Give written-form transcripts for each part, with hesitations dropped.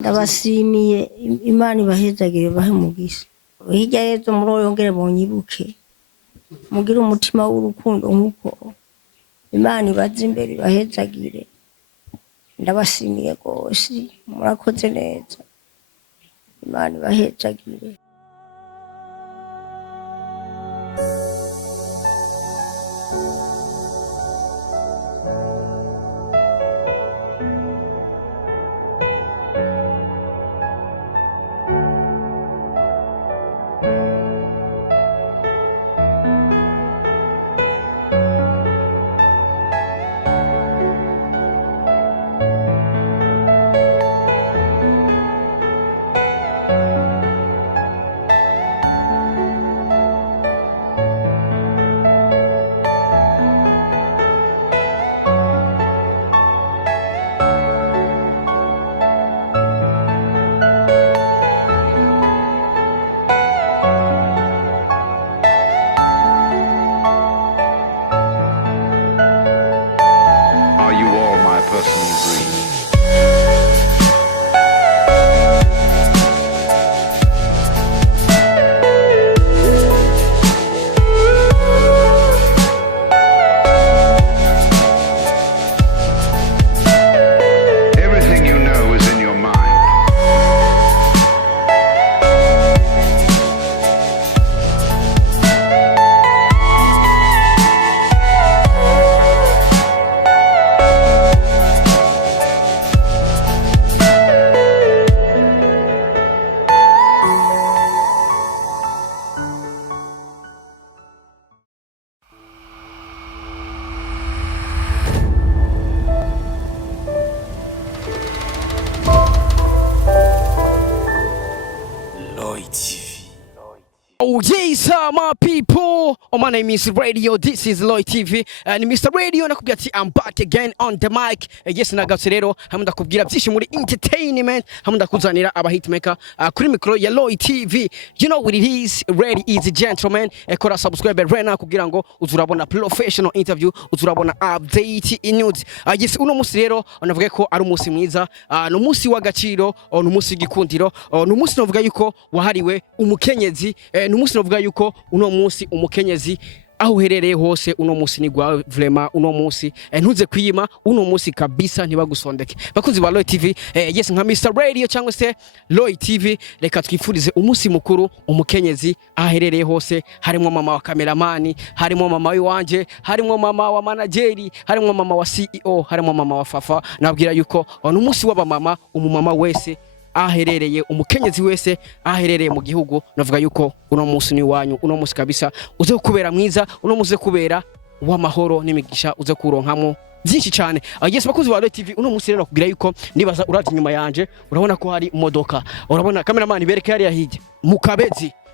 ndabasimiye Imana ibahezagire bahe umugisha hirya yezo yongere bonyibuke mugire umutima w'urukundo nkuko Imana ibaza imbere ibahezagire ndabasimiye gose murakoze neza Imana ibahezagire. Oh yes, my people. Oh, my name is Radio. This is Loy TV. And Mr. Radio, nakubwira ati I'm back again on the mic. Yes, nagatse rero hamwe ndakubwira byinshi muri entertainment, hamwe ndakuzanira aba hitmaker kuri micro ya Loy TV. You know what it is, ready easy gentlemen. Kora subscribe right now kugira ngo uzurabona professional interview, uzurabona update news. Yes, uno musi rero navuga ko ari umunsi mwiza, no musi w'agaciro, no musi w'igikundiro, no musi navuga yuko wahariwe umukenyezi. Numunsi novuga yuko uno munsi umukenyezi aho uherereye hose uno munsi ni gwa vraiment uno munsi ntuze kwiyima uno munsi kabisa ntibagusondeke bakunzi ba Loy TV. Yes, nka Mr. Radio cyangwa se Loy TV reka twifurize umunsi mukuru umukenyezi aherereye hose, harimo mama wa cameraman, harimo mama wanje, harimo mama wa manageri, harimo mama wa CEO, harimo mama wa fafa. Nabwira yuko uno munsi w'abamama umumama wese aherereye umukenyezi wese aherereye mu gihugu navuga yuko uno munsi ni wanyu, uno munsi kabisa uze kubera mwiza, uno munsi kubera w'amahoro n'imigisha uze kuronkamo byinshi cyane. Yes, bakuzi ba Loy TV uno munsi rero kugira yuko nibaza uravye inyuma yanje urabona ko hari imodoka, urabona cameraman bereke yari yahije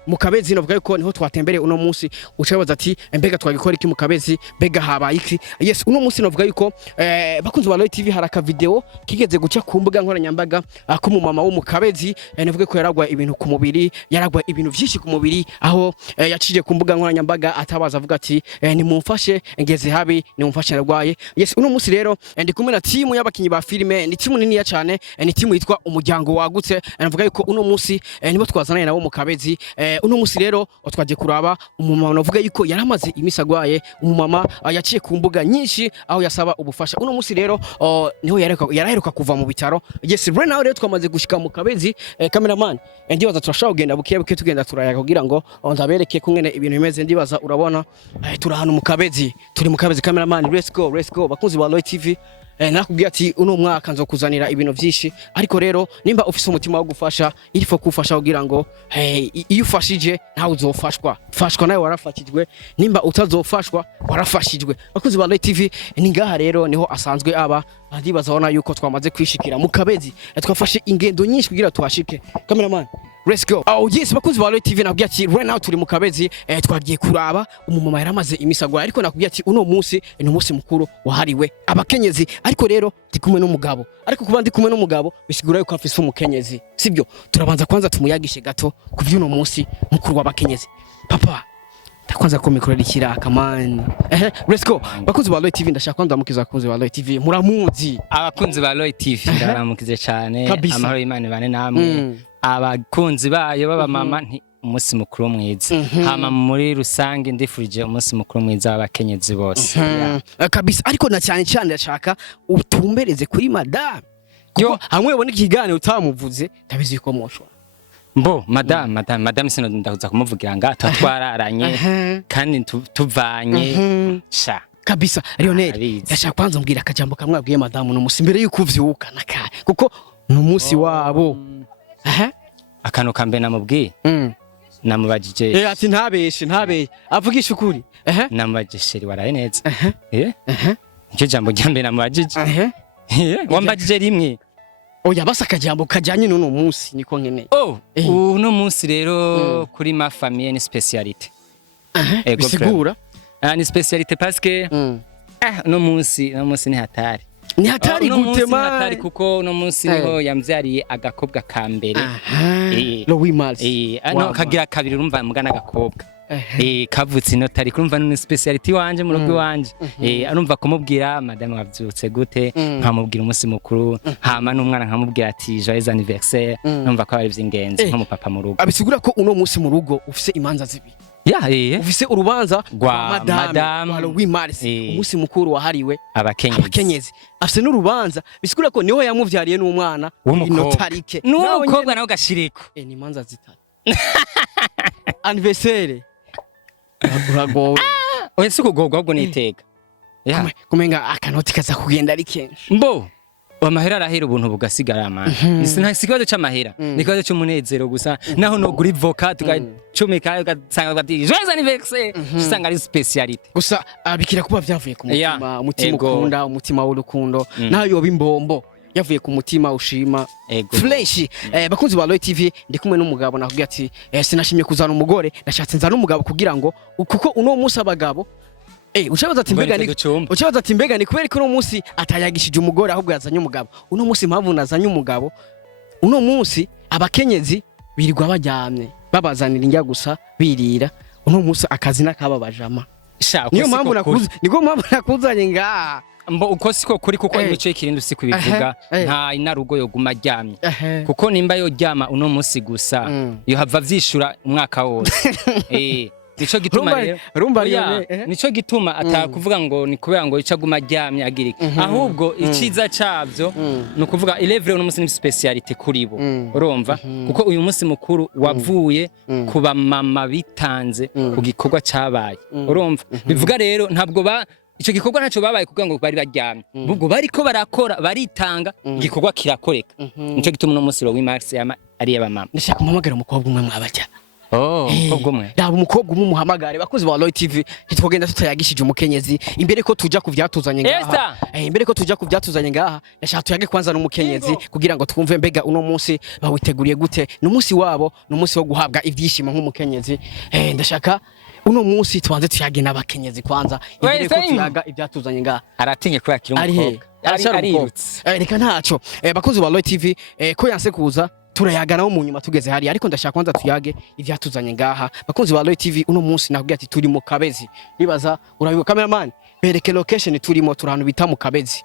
mukabezi navuga yuko niho twatembereye uno munsi ucabaza ati mbega twagikora iki mukabezi mbega habaye iki. Yes, uno munsi navuga yuko bakunzi ba Loy TV haraka video kigeze guca ku mbuga nkoranyambaga ko mu mama wo mukabezi navuga ko yaragwa ibintu ku mubiri, yaragwa ibintu byinshi ku mubiri, aho yacije ku mbuga nkoranyambaga atabaza avuga ati nimumfashe ngeze habi, nimumfashe narwaye. Yes, uno munsi rero ndi kumwe na timu y'abakinyi ba filime, ni timu nini ya cyane, ni timu yitwa Umuryango wagutse. Navuga yuko uno munsi nibo twazananye nabo mukabezi. Uno musi rero twaje kuraba umumama navuga yuko yaramaze imisagwaye, umumama yaciye ku mbuga nyinshi aho yasaba ubufasha. Uno musi rero niho yaraheruka kuva mu bitaro. Yes, right now rero twamaze gushika mu kabezi. Cameraman ndibaza turashaka kugenda buke tugenda turaya kugira ngo ndabereke kungene ibintu bimeze. Ndibaza urabona turi hano mu kabezi, turi mu kabezi. Cameraman, let's go bakunzi ba Loy TV. Nakubwiye ati uno mwaka nzo kuzanira ibintu byinshi, ariko rero nimba ufise umutima wo gufasha irifo kufasha kugira ngo iyo ufashije ntawe uzofashwa, fashwa nawe warafashijwe, nimba utazofashwa warafashijwe. Bakunzi ba Loy TV ni ngaha rero niho asanzwe aba. Ndibaza bona yuko twamaze kwishikira mu kabezi, twafashe ingendo nyinshi kugira twashike. Cameraman, let's go. Oh yes, bakunzi ba Loy TV nakubwiye ati right now turi mu kabezi, twagiye kuraba umumama yaramaze imisagwa, ariko nakubwiye ati uno munsi ni umunsi mukuru wahariwe abakenyezi. Ariko rero ndi kumwe n'umugabo, ariko kuba ndi kumwe n'umugabo bisigura yuko afise umukenyezi, sibyo? Turabanza kwanza tumuyagishe gato ku vy'uno munsi mukuru w'abakenyezi. Papa kwanza ko mikoro rikiraka man let's go bakunzi ba Loy TV ndashaka kwanza mukiza bakunzi ba Loy TV muramuzi abakunzi ba Loy TV ndaramukize cyane amahoro y'Imana bane namwe abakunzi bayo baba mama nti umunsi mukuru mwiza hama muri rusange ndifurije umunsi mukuru mwiza w'abakenyezi bose kabisa ariko na cyane cyane ndashaka utumbereze kuri madame yo hamwe ubona ikiganiro utamuvuze tabizi ko mosho mbo madame sino ndakuza kumuvugira nga tatwararanye kandi tuvanye sha kabisa Lionel ndashaka kwanza mbwira akajambo kamwe abwiye madame no musi mbere yuko uvyuka naka kuko no musi wabo akano kambe namubwiye namubajije ati ntabeshe avugisha ukuri namubajije sheri waraye neza icyo jambo jambe namubajije wambajije rimwe oya basa akajambo kajanye n'uno musi niko nkeneye uno musi rero kuri ma famille ni spécialité bisigura ni spécialité parce que no musi ni hatari gutema hatari kuko no musi niho yamvyariye agakobwa ka mbere Louis Mars ano kagira kabiri urumva mugana agakobwa kavutse no tari kurumva ni speciality wanje mu rugo wanje arumva kumubwira madame wavyutse gute nkamubwira umunsi mukuru hama n'umwana nkamubwira ati joyeux anniversaire numva ko ari vy'ingenzi nko mu papa mu rugo abisigura ko uno musi mu rugo ufise imanza zibi ufise urubanza rwa madame Louis Mars umunsi mukuru wahariwe abakenyezi afise n'urubanza bisigura ko niho yamuvyariye n'umwana inotarike n'umukobwa nawe gashiriko ni imanza zitatu anniversaire uragowe oya si kugogwa ahubwo niteka kumenga akanoti kaza kugenda ari kenshi mbo amahera arahera ubuntu bugasigara amana si ikibazo c'amahera ni ikibazo c'umunezero gusa naho nogura ivoka tugacumika ugasanga bati joyeux anniversaire usanga ari specialité gusa abikira kuba vyavuye ku mutima umutima ukunda umutima w'urukundo naho yoba imbombo yavuye ku mutima ushima fresh bakunzi ba Loy TV ndi kumwe n'umugabo nakubwiye ati sinashimye kuzana umugore nashatse nzana umugabo kugira ngo kuko uno musi abagabo ucabaza ati mbega ni kubera ko uno musi atayagishije umugore ahubwo yazanye umugabo uno musi impamvu nazanye umugabo uno musi abakenyezi birirwa baryamye babazanira indya gusa birira uno musi akazi nakababajama niyo mpamvu nakuzanye ngaha mbo uko siko kuri kuko imico y'ikirindi usiku bivuga nta inarugo yoguma aryamye kuko nimba yoryama uno musi gusa yo hava vyishura umwaka wose nico gituma rero nico gituma atakuvuga ngo ni kubera ngo icaguma aryamye agirika ahubwo iciza cavyo no kuvuga 11 uno musi ni specialité kuri bo urumva kuko uyu musi mukuru wavuye kuba mama bitanze ku gikorwa cabaye urumva bivuga rero ntabwo ico gikorwa ntaco babaye kugira ngo bari baryamye ubwo bariko barakora baritanga igikorwa kirakoreka nico gituma uno musi Louis Mars ari abamama ndashaka kumamagara umukobwa umwe mwabajya umukobwa umwe yaba umukobwa umwe muhamagare bakozi ba Loy TV ntitwogenda tutayagishije umukenyezi imbere ko tuja kuvyatuzanye ngaha imbere ko tuja kuvyatuzanye ngaha ndashaka tuyage kwanza n'umukenyezi kugira ngo twumve mbega uno munsi bawiteguriye gute n'umunsi wabo n'umunsi wo guhabwa ivyishimo nk'umukenyezi ndashaka uno munsi twanze tuyage n'abakenyezi kwanza imbere ko tuyaga ivyatuzanye ngaha aratinye kubera kiri umukobwa arirutse reka ntaco bakozi ba Loy TV ko yanse kuza turayaganaho mu nyuma tugeze hari ariko ndashaka kwanza tuyage ivyatuzanye ngaha bakunzi ba Loy TV uno munsi nakubwiye ati turi mu Kabezi bibaza urabibo cameraman bereke location turimo turano bita mu Kabezi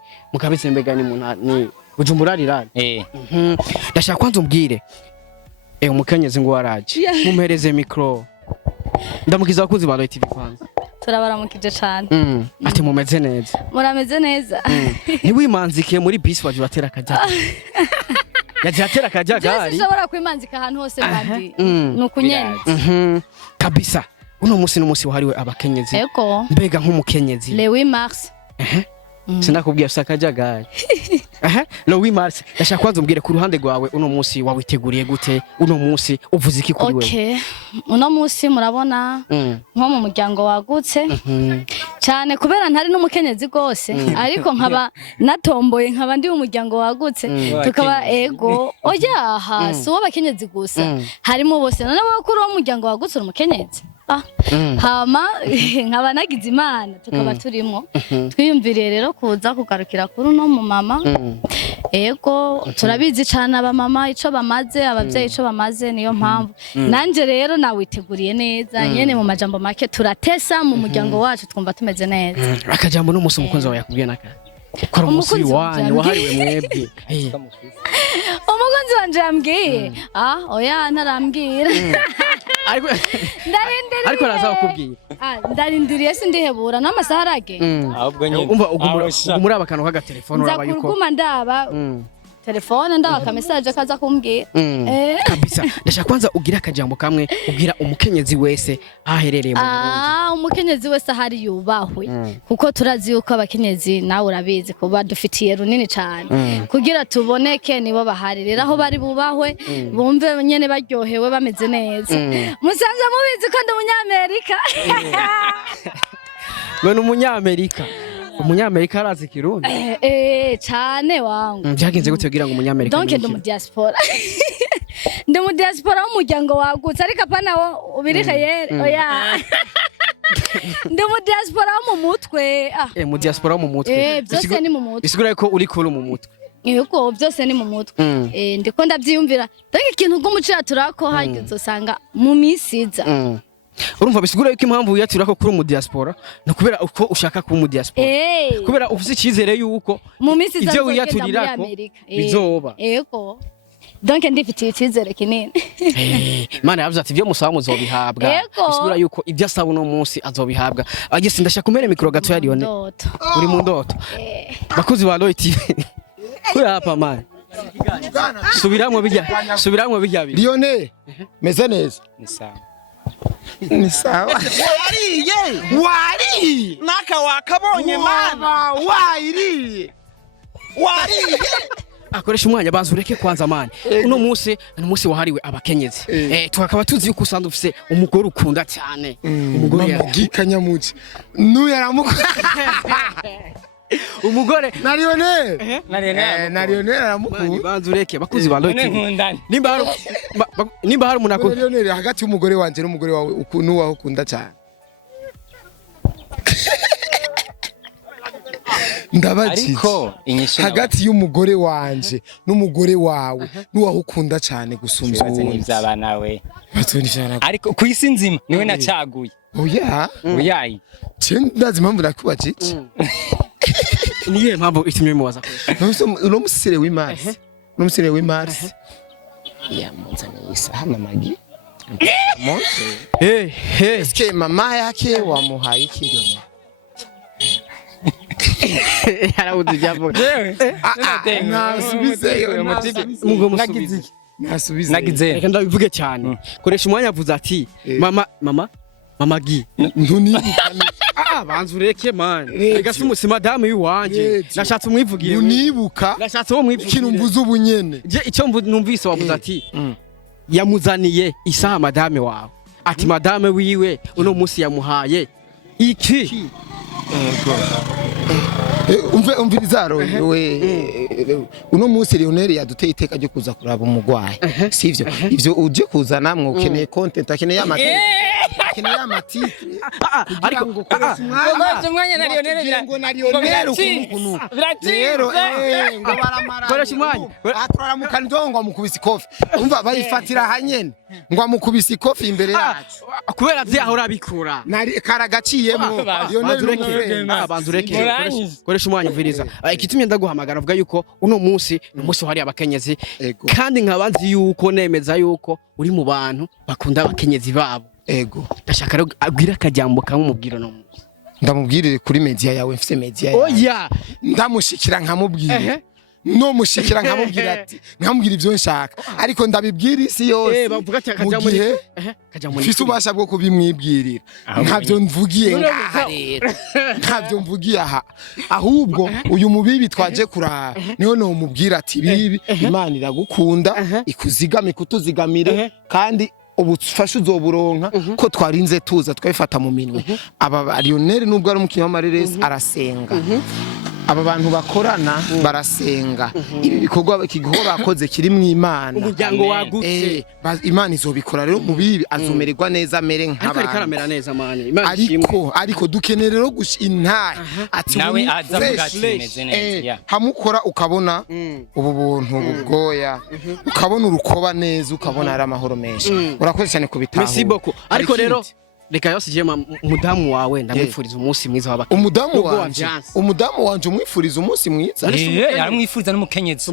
mbega ni Bujumbura rirane ndashaka kwanza umbwire umukenyezi ngo waraje mumpereze micro ndamukiza bakunzi ba Loy TV kwanza turabaramukije cyane ati mumeze neza murameze neza ntiwimanzike muri bisi waje batera akajya yatera akajagari sinshobora kwimanzika ahantu hose kandi nukunyene kabisa uno musi n'umusi wahariwe abakenyezi mbega nk'umukenyezi Louis Mars sinakubwiye sakajagari Louis Mars ndashaka kwanza umbwire ku ruhande rwawe uno musi wawiteguriye gute uno musi uvuze iki kuri wewe uno musi murabona nko mu muryango wagutse cyane kubera ntari n'umukenyezi gose ariko nkaba natomboye nkaba ndi umuryango wagutse tukaba oyaha so abakenyezi gusa harimo bose none bakuru wo muryango wagutse umukenyezi hama nkaba nagize imana tukaba turimo twiyumviriye rero kuza kugarukira kuri no mu mama ego turabizi cyane abamama ico bamaze abavyeyi ico bamaze niyo mpamvu nanje rero nawiteguriye neza nyene mu majambo make turatesa mu muryango wacu twumva tumeze neza akajambo n'umunsi umukunzi wawe yakubwiye naka kora umunsi wanyu wahariwe mwebwe umukunzi wanje yambwiye oya ntarambwira ariko araza kukubwira ndarindiriye sindihebura n'amasaha arage ahubwo nyine umuri abakantu k'agatelefone uraba yuko nzakuguma ndaba telefone ndaba ka message kaza kumbwira kabisa ndashaka kwanza ugira akajambo kamwe ubwira umukenyezi wese aherereye mu Burundi umukenyezi wese ahari yubahwe kuko turazi yuko abakenyezi nawe urabizi kuba dufitiye runini cyane kugira tuboneke nibo bahari rero aho bari bubahwe bumve nyene baryohewe bameze neza musanze mubizi ko ndi umunyamerika we umunyamerika umunyamerika arazi kirundi cyane wangu byagenze gute kugira ngo umunyamerika donc ndi mu diaspora ndi mu diaspora w'umuryango wagutse ariko apana wo ubirika yere oya ndi mu diaspora wo mu mutwe mu diaspora wo mu mutwe byose ni mu mutwe bisigura ko uri kuri mu mutwe yego byose ni mu mutwe ndiko ndabyiyumvira donc ikintu bw'umucira turako hageze usanga mu misiza urumva bisigura yuko impamvu wiyatura ko kuri mu diaspora no kubera uko ushaka kuba mu diaspora kubera ufite ikizere yuko ivyo wiyaturira ko bizoba yego donc ndifitiye ikizere kinini Imana yavuze ati ivyo musaba muzobihabwa bisigura yuko ivyo asaba uno munsi azobihabwa agese ndashaka kumera mikro gato ya Lione uri mu ndoto bakuzi ba Loy TV kuri hapa man subiramwe bijya Lione meze neza ni sawa wariye naka wakabonye mana wariye akoresha umwanya banza ureke kwanza mani uno munsi ni umunsi wahariwe abakenyezi tukaba tuzi yuko usanzwe ufise umugore ukunda cyane umugore yagikanyamuci nuyaramuka umugore na Lionel aramukunda banza ureke bakuzi ba Loy TV nimba hari umuntu akunda Lionel hagati y'umugore wanje n'umugore wawe ukuntu waho ukunda cyane ndabazi hagati y'umugore wanje n'umugore wawe n'uwaho ukunda cyane gusumza ivy'abana we ariko kwisi nzima niwe nacaguye oyayi ndazi impamvu nakubaje iki niye mpamvu itumye mubaza uno musire w'Imars yamunzaniye isaha mamagi eske mama yake wamuhaye ikiryo yarabuze ibyavuga nasubize reka ndabivuge cyane koresha umwanya avuze ati mama gi ntunibukane banza ureke man rega se umusi madame y'uwanje nashatse umwivugire unibuka nashatse wo mwivugire ikintu mvuze ubunyene je icyo numvise wavuze ati yamuzaniye isaha madame wawe ati madame wiwe uno munsi yamuhaye iki umviriza we uno munsi Lionel yaduteye iteka ryo kuza kuraba umugwayi sivyo ivyo uje kuzana mwe ukeneye content akeneye amatitre ariko umwanya na Lionel ngo na Lionel ukuntu rero ngo baramara koresha umwanya atwara mu kandongo mukubise ikofi umva bayifatira hanyene ngo amukubise ikofi imbere yacu kubera vyahora bikura nari karagaciyemo Lionel banza ureke koresha umwanya uviriza ikitumye ndaguhamagara avuga yuko uno munsi ni umunsi wahariye abakenyezi kandi nkabanzi yuko nemeza yuko uri mu bantu bakunda abakenyezi babo ndashaka abwira akajambo kamwe umubwira no munsi ndamubwirire kuri media yawe mfise media yawe oya ndamushikira nkamubwira no mushikira nkamubwira ati nkamubwira ivyo nshaka ariko ndabibwira isi yose bavuga ati akajambo mfise ubasha bwo kubimwibwirira ntavyo mvugiye ngaha rero ntavyo mvugiye aha ahubwo uyu mubibi twaje kurara niho no mubwira ati bibi Imana iragukunda ikuzigame kutuzigamire kandi ubufasha uzoburonka ko twarinze tuza twefata mu minwe aba Lionel nubwo ari umukinnyi w'amareresi arasenga aba bantu bakorana barasenga ibi bikorwa bakoze kiri mu Imana umuryango wagutse Imana izobikora rero mu bibi azomererwa neza amere nk'abandi ariko karamera neza mani Imana ishimwe ariko dukeneye rero intare ati nawe azavuga ati meze neza hamukora ukabona ubu buntu ubwoya ukabona urukoba neza ukabona ari amahoro menshi urakoze cyane kubitaho merci beaucoup ariko rero reka yose je mudamu wawe ndamwifuriza umunsi mwiza w'abakene umudamu wanje umwifuriza umunsi mwiza yaramwifuriza n'umukenyezi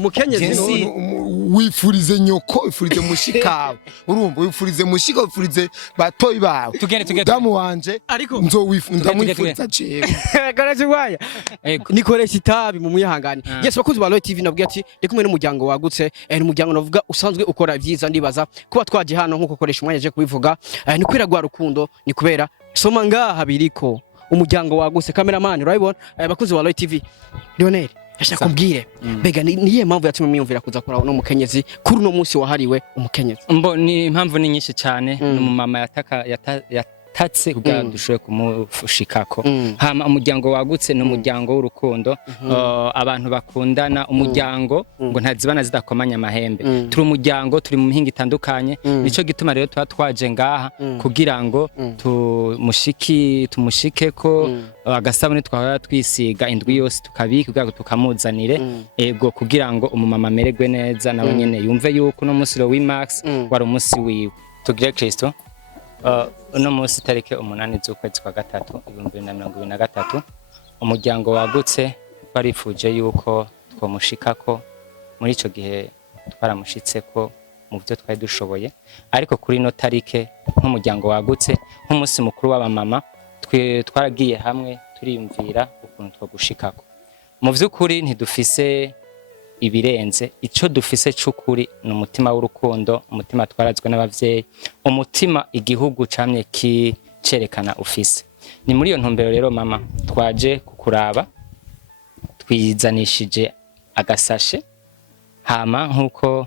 wifurize nyoko wifurize mushikawe urumva wifurize mushika wifurize batoyi bawe umudamu wanje ndamwifuriza jewe karajwaya nikoresha itabi mu muyahangane yes bakuzi ba Roy TV nabwiye ati ndi kumwe n'umuryango wagutse umuryango navuga usanzwe ukora byiza ndibaza kuba twaje hano nkuko koresha umwanya je kubivuga ni kwiragwa rukundo ni kubera soma ngaha biriko umuryango waguse cameraman urabibona bakuzi wa Roy TV Lionel ashaka kumbwire bega niye mpamvu yatumye mwiyumvira kuza kora no mukenyezi kuri no munsi wahariwe umukenyezi mbo ni impamvu ni nyinshi cyane n'umumama yatatse kugira dushobe kumushikako hama umuryango wagutse n'umuryango w'urukundo abantu bakundana umuryango ngo ntazibana zidakomanya amahembe turi umuryango turi mu mihinga itandukanye nico gituma rero twaje ngaha kugira ngo tumushikeko agasabune twahora twisiga indwi yose tukabika kugira ngo tukamuzanire ego kugira ngo umumama amererwe neza nawe nyene yumve yuko no munsi ro Max wari umunsi wiwe tugire Kristo uno munsi tarike 8 z'ukwezi kwa gatatu 2023 umuryango wagutse barifuje yuko twomushikako muri ico gihe twaramushitseko mu byo twari dushoboye ariko kuri no tarike nk'umuryango wagutse nk'umunsi mukuru w'abamama twaragiye hamwe turiyumvira ukuntu twogushikako mu vy'ukuri ntidufise ibirenze ico dufise c'ukuri n'umutima w'urukundo umutima twarazwe n'abavyeyi umutima igihugu camye kicerekana ufise ni muri iyo ntumbero rero mama twaje kukuraba twizanishije agasashe hama nkuko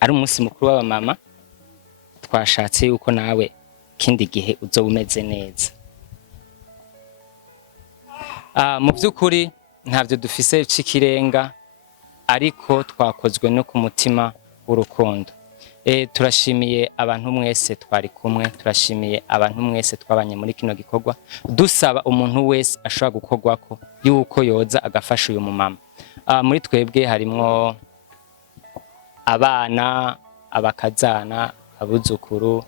ari umunsi mukuru w'abamama twashatse yuko nawe kindi gihe uzo umeze neza mu vy'ukuri ntavyo dufise c'ikirenga ariko twakozwe no ku mutima w'urukundo turashimiye abantu mwese twari kumwe turashimiye abantu mwese twabanye muri kino gikorwa dusaba umuntu wese ashobora gukorwako yuko yoza agafasha uyu mumama muri twebwe harimwo abana abakazana abuzukuru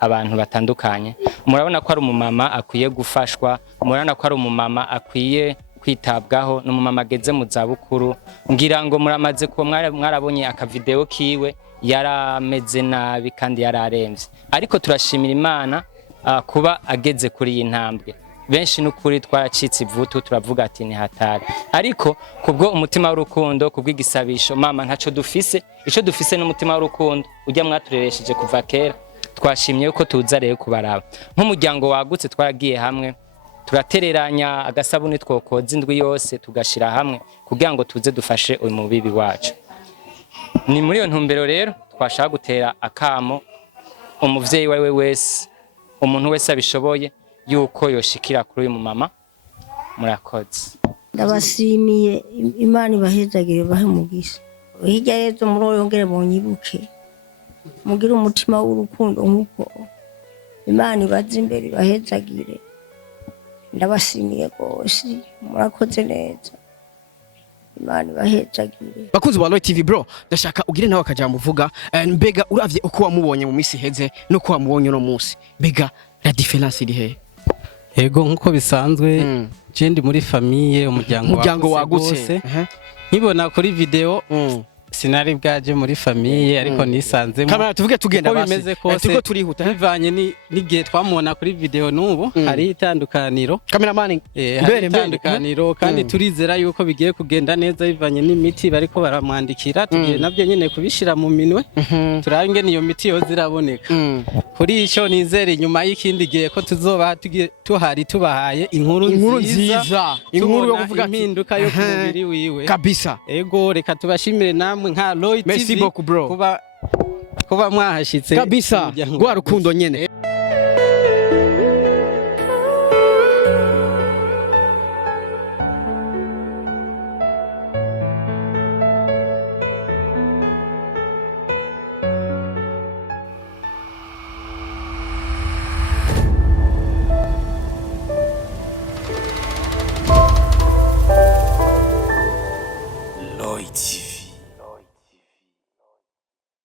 abantu batandukanye murabona ko ari umumama akwiye gufashwa murabona ko ari umumama akwiye kwitabwaho n'umumama ageze mu zabukuru ngira ngo muramaze ko mwarabonye akavideo kiwe yarameze nabi kandi yararemvye ariko turashimira Imana kuba ageze kuri iyi ntambwe benshi n'ukuri twaracitse ivutu turavuga ati ni hatari ariko kubwo umutima w'urukundo kubw'igisabisho mama ntaco dufise ico dufise n'umutima w'urukundo ujya mwatureresheje kuva kera twashimye yuko tuza rero kubaraba nk'umuryango wagutse twaragiye hamwe turatereranya agasabuni twokoza indwi yose tugashira hamwe kugira ngo tuze dufashe uyu mubibi wacu ni muri iyo ntumbero rero twashaka gutera akamo umuvyeyi wawe wese umuntu wese abishoboye yuko yoshikira kuri uyu mumama murakoze ndabasimiye Imana ibahezagire bahe mugisha hirya yezo muri yongere bonyibuke mugire umutima w'urukundo nkuko Imana ibaza imbere bahezagire ndabasimiye gose murakoze neza Imana ibahezagire bakuzi ba Roy TV bro ndashaka ugire nawe akajambo uvuga mbega uravye uko wamubonye mu misi heze no ko wamubonye no munsi mbega la différence iri he Ego nkuko bisanzwe je ndi muri famille umuryango wagutse nkibona kuri video sinari bwaje muri famille ariko nisanzemo kamera tuvuge tugenda basi turiko turihuta bivanye n'igihe twamubona kuri video n'ubu hari itandukaniro cameraman hari itandukaniro kandi turizera yuko bigiye kugenda neza bivanye n'imiti bariko baramwandikira tugiye nabyo nyene kubishira mu minwe turange niyo miti yo ziraboneka kuri ico nizere nyuma y'ikindi gihe ko tuzoba tuhari tubahaye inkuru nziza inkuru yo kuvuga impinduka yo kumubiri wiwe kabisa ego reka tubashimire namwe nka Roy TV kuba mwahashitse kabisa gwa rukundo nyene